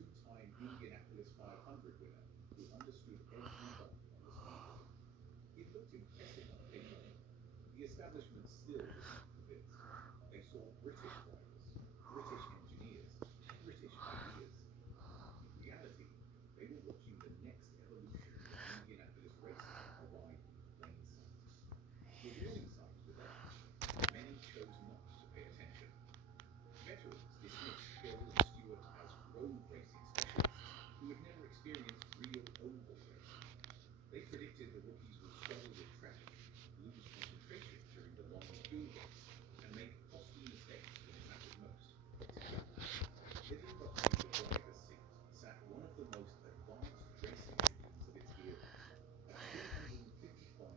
two-time Indianapolis 500 winner who understood every bump on the speedway. It looked impressive on paper. The establishment still wasn't convinced. They saw British drivers, British engineers, British ideas. In reality, they were watching the next evolution of Indianapolis racing arrive in plain sight. The warning signs were there. Many chose not to pay attention. Veterans dismissed Hill and Stewart as road racing specialists who had never experienced real oval racing. They predicted the rookies would struggle with traffic, lose concentration during the long field race, and make costly mistakes when it mattered most, time. Hidden behind the driver's seat sat one of the most advanced racing engines of its era, a 355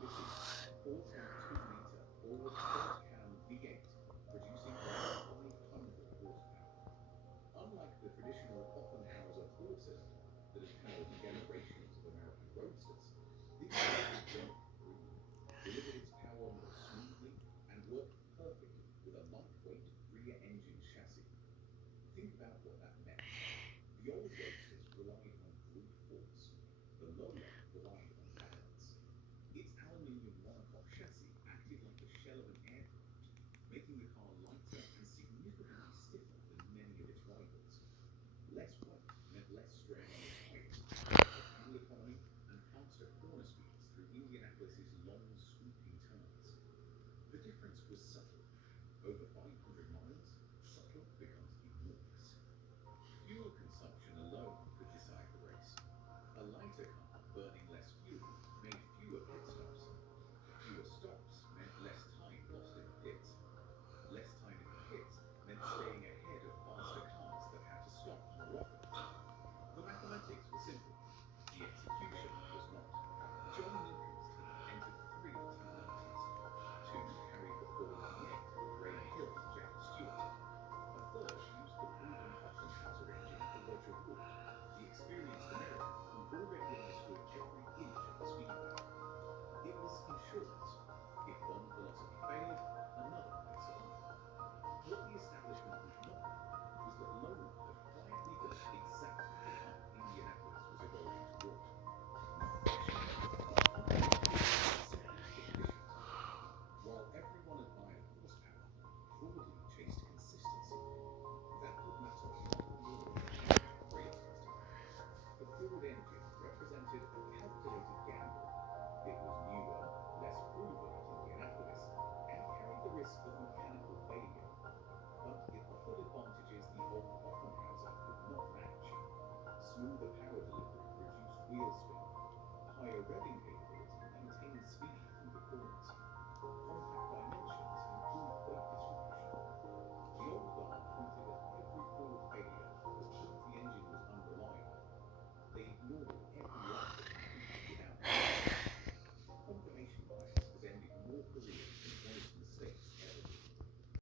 Ulysses 4.2-liter Ford quad-cam V8 producing over 500 horsepower. Unlike the traditional Offenhauser four-cylinder that had powered generations of American roadsters, this vehicle didn't breathe, delivered its power more smoothly, and worked perfectly with a lightweight rear-engine chassis. Think about what that meant. The old roadsters relied on brute force. The Lola relied on balance. Its aluminium monocoque chassis acted like the shell of an aircraft, making the car lighter and significantly stiffer than many of its rivals. Less weight meant less strain on the tires, better fuel economy, and faster corner speeds through Indianapolis's long, sweeping turns. The difference was subtle. Over 500 miles, subtle becomes enormous. Fuel consumption alone could decide the race. A lighter car burning less fuel made fewer pit stops. Fewer stops meant less time lost in the pits. Less time in the pits meant staying ahead of faster cars that had to stop more often. The mathematics were simple. The execution was not. John Newcomb's team entered three team penalties. Two carried the Ford V8 of Graham Hill and Jackie Stewart. A third used the proven Offenhauser engine for Roger Wood, the experienced American who already understood every inch of the speedway. It was insurance. If one philosophy failed, another might survive. What the establishment did not know was that Lola had quietly built exactly the car Indianapolis was evolving toward. Not flashy, not complicated, simply efficient. While everyone admired horsepower, Broadly chased consistency. That would matter far more than anyone realized. The Ford engine represented a calculated gamble. It was newer, less proven at Indianapolis, and carried the risk of mechanical failure. But it offered advantages the old Offenhauser could not match. Smoother power delivery reduced wheel spin, higher revving